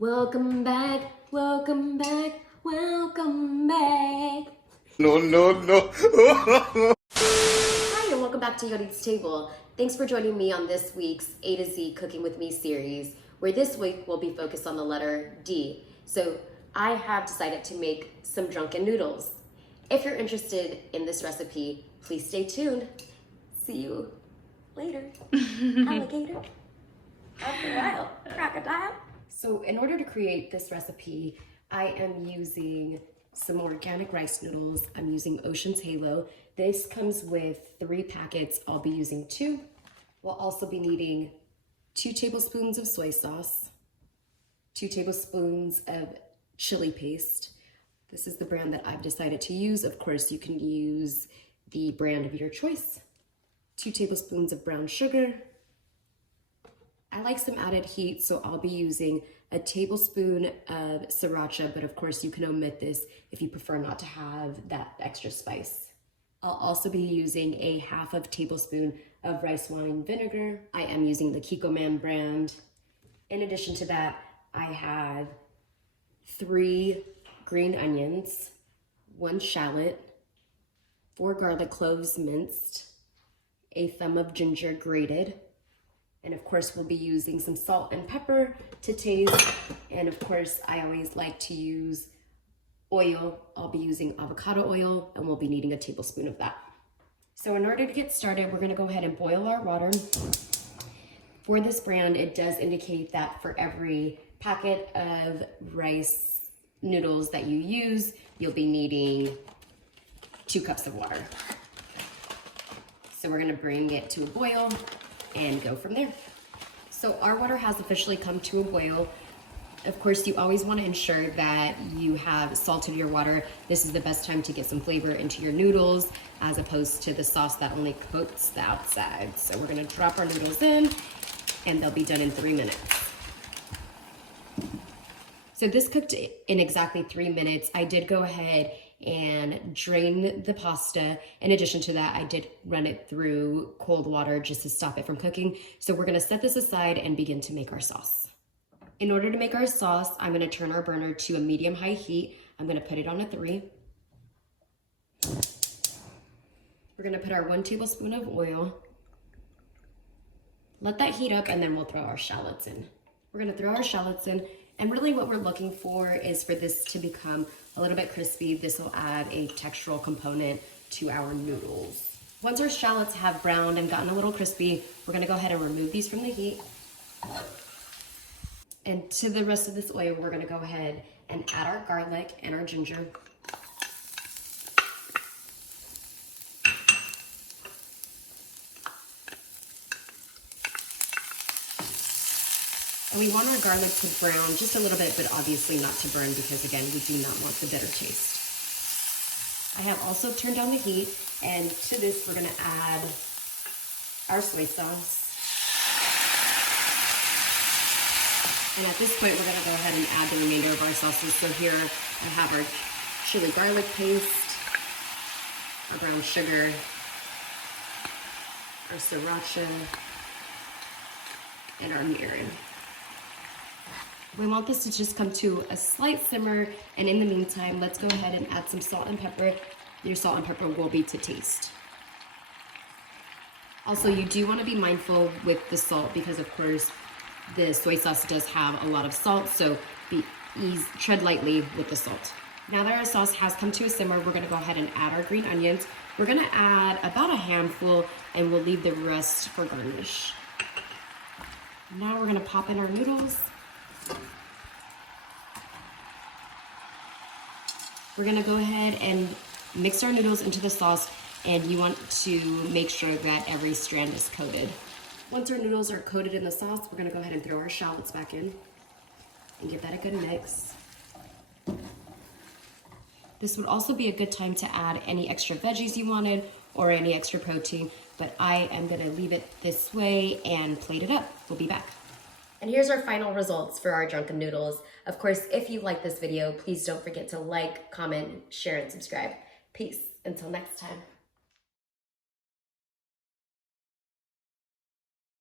Welcome back, welcome back, welcome back. No. Hi, and welcome back to Yodi's Table. Thanks for joining me on this week's A to Z Cooking With Me series, where this week we'll be focused on the letter D. So I have decided to make some drunken noodles. If you're interested in this recipe, please stay tuned. See you later, alligator. After a while, crocodile. So in order to create this recipe, I am using some organic rice noodles. I'm using Ocean's Halo. This comes with 3 packets. I'll be using 2. We'll also be needing 2 tablespoons of soy sauce, 2 tablespoons of chili paste. This is the brand that I've decided to use. Of course, you can use the brand of your choice. 2 tablespoons of brown sugar. I like some added heat, so I'll be using a tablespoon of sriracha, but of course you can omit this if you prefer not to have that extra spice. I'll also be using a half of tablespoon of rice wine vinegar. I am using the Kikkoman brand. In addition to that, I have 3 green onions, 1 shallot, 4 garlic cloves minced, a thumb of ginger grated, and of course, we'll be using some salt and pepper to taste. And of course, I always like to use oil. I'll be using avocado oil, and we'll be needing a tablespoon of that. So in order to get started, we're gonna go ahead and boil our water. For this brand, it does indicate that for every packet of rice noodles that you use, you'll be needing 2 cups of water. So we're gonna bring it to a boil and go from there. So our water has officially come to a boil. Of course, you always want to ensure that you have salted your water. This is the best time to get some flavor into your noodles as opposed to the sauce that only coats the outside. So we're going to drop our noodles in and they'll be done in 3 minutes. So this cooked in exactly 3 minutes. I did go ahead and drain the pasta. In addition to that, I did run it through cold water just to stop it from cooking. So we're gonna set this aside and begin to make our sauce. In order to make our sauce, I'm gonna turn our burner to a medium-high heat. I'm gonna put it on a 3. We're gonna put our 1 tablespoon of oil. Let that heat up and then we'll throw our shallots in. We're gonna throw our shallots in, and really what we're looking for is for this to become a little bit crispy. This will add a textural component to our noodles. Once our shallots have browned and gotten a little crispy, we're gonna go ahead and remove these from the heat. And to the rest of this oil, we're gonna go ahead and add our garlic and our ginger. And we want our garlic to brown just a little bit, but obviously not to burn because again, we do not want the bitter taste. I have also turned down the heat, and to this we're gonna add our soy sauce. And at this point, we're gonna go ahead and add the remainder of our sauces. So here I have our chili garlic paste, our brown sugar, our sriracha, and our mirin. We want this to just come to a slight simmer, and in the meantime, let's go ahead and add some salt and pepper. Your salt and pepper will be to taste. Also, you do want to be mindful with the salt because, of course, the soy sauce does have a lot of salt, so tread lightly with the salt. Now that our sauce has come to a simmer, we're going to go ahead and add our green onions. We're going to add about a handful, and we'll leave the rest for garnish. Now we're going to pop in our noodles. We're gonna go ahead and mix our noodles into the sauce, and you want to make sure that every strand is coated. Once our noodles are coated in the sauce, we're gonna go ahead and throw our shallots back in and give that a good mix. This would also be a good time to add any extra veggies you wanted or any extra protein, but I am gonna leave it this way and plate it up. We'll be back. And here's our final results for our drunken noodles. Of course, if you like this video, please don't forget to like, comment, share, and subscribe. Peace. Until next time.